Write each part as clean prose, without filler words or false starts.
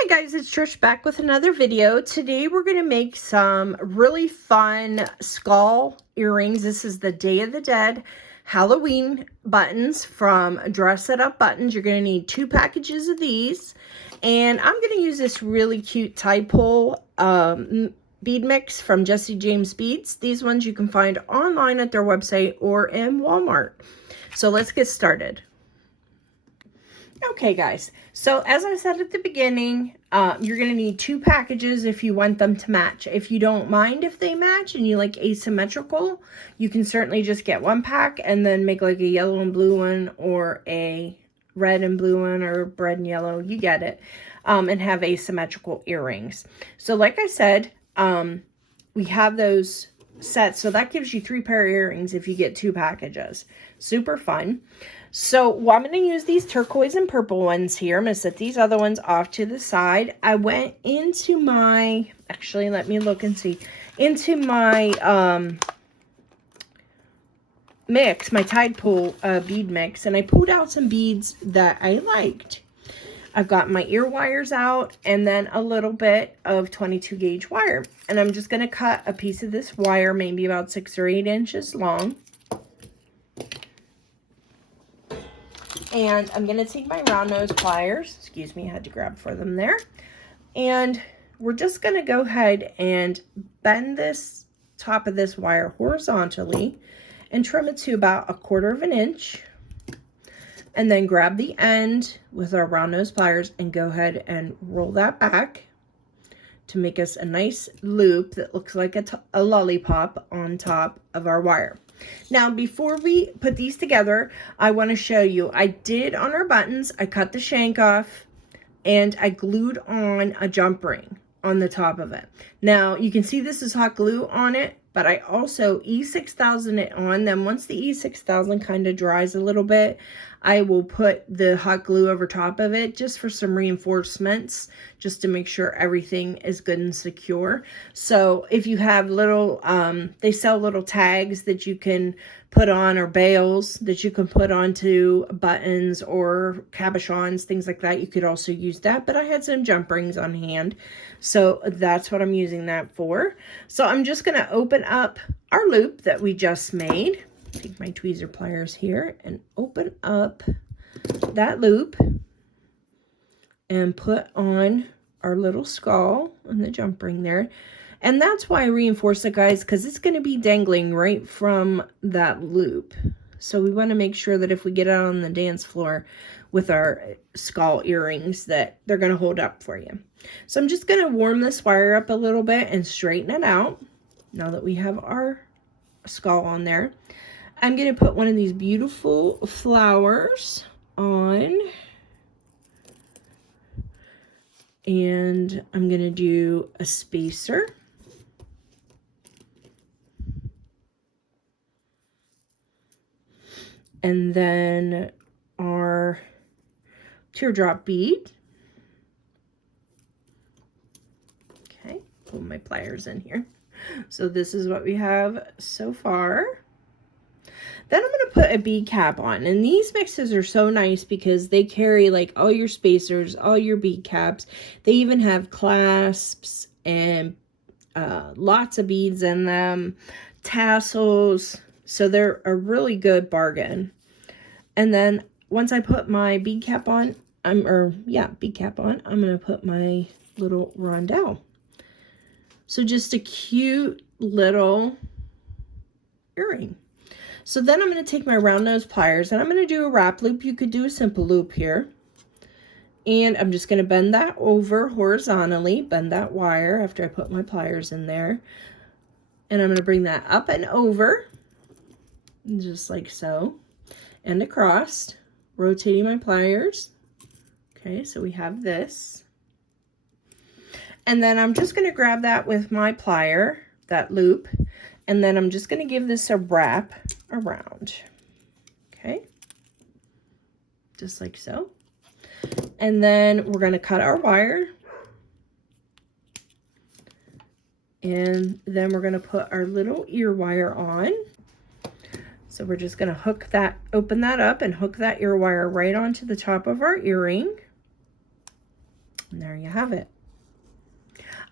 Hi guys, it's Trish back with another video. Today we're going to make some really fun skull earrings. This is the Day of the Dead Halloween buttons from Dress It Up Buttons. You're going to need 2 packages of these. And I'm going to use this really cute Tidepool bead mix from Jesse James Beads. These ones you can find online at their website or in Walmart. So let's get started. Okay guys, so as I said at the beginning, you're going to need 2 packages if you want them to match. If you don't mind if they match and you like asymmetrical, you can certainly just get 1 pack and then make like a yellow and blue one or a red and blue one or red and yellow, you get it, and have asymmetrical earrings. So like I said, we have those sets, so that gives you 3 pair of earrings if you get 2 packages. Super fun. So I'm going to use these turquoise and purple ones here. I'm going to set these other ones off to the side. I went into my, actually let me look and see, into my mix, my Tidepool bead mix, and I pulled out some beads that I liked. I've got my ear wires out and then a little bit of 22 gauge wire. And I'm just going to cut a piece of this wire, maybe about 6 or 8 inches long. And I'm going to take my round nose pliers, excuse me, I had to grab for them there. And we're just going to go ahead and bend this top of this wire horizontally and trim it to about 1/4 of an inch. And then grab the end with our round nose pliers and go ahead and roll that back to make us a nice loop that looks like a lollipop on top of our wire. Now, before we put these together, I want to show you, I did on our buttons, I cut the shank off and I glued on a jump ring on the top of it. Now, you can see this is hot glue on it, but I also E6000 it on. Then once the E6000 kind of dries a little bit, I will put the hot glue over top of it just for some reinforcements, just to make sure everything is good and secure. So if you have little, they sell little tags that you can put on, or bails that you can put onto buttons or cabochons, things like that. You could also use that, but I had some jump rings on hand, so that's what I'm using that for. So I'm just going to open up our loop that we just made. Take my tweezer pliers here and open up that loop and put on our little skull on the jump ring there. And that's why I reinforce it, guys, because it's going to be dangling right from that loop. So we want to make sure that if we get out on the dance floor with our skull earrings, that they're going to hold up for you. So I'm just going to warm this wire up a little bit and straighten it out. Now that we have our skull on there, I'm going to put one of these beautiful flowers on. And I'm going to do a spacer. And then our teardrop bead. Okay, pull my pliers in here. So this is what we have so far. Then I'm going to put a bead cap on. And these mixes are so nice because they carry like all your spacers, all your bead caps. They even have clasps and lots of beads in them, tassels. So they're a really good bargain. And then once I put my bead cap on, I'm going to put my little rondelle. So just a cute little earring. So then I'm going to take my round nose pliers and I'm going to do a wrap loop. You could do a simple loop here. And I'm just going to bend that over horizontally, bend that wire after I put my pliers in there. And I'm going to bring that up and over, just like so, and across, rotating my pliers. Okay, so we have this. And then I'm just going to grab that with my plier, that loop, and then I'm just going to give this a wrap around. Okay, just like so. And then we're going to cut our wire. And then we're going to put our little ear wire on. So we're just going to hook that, open that up and hook that ear wire right onto the top of our earring. And there you have it.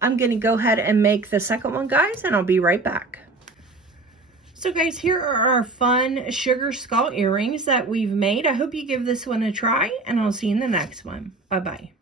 I'm going to go ahead and make the second one, guys, and I'll be right back. So guys, here are our fun sugar skull earrings that we've made. I hope you give this one a try, and I'll see you in the next one. Bye-bye.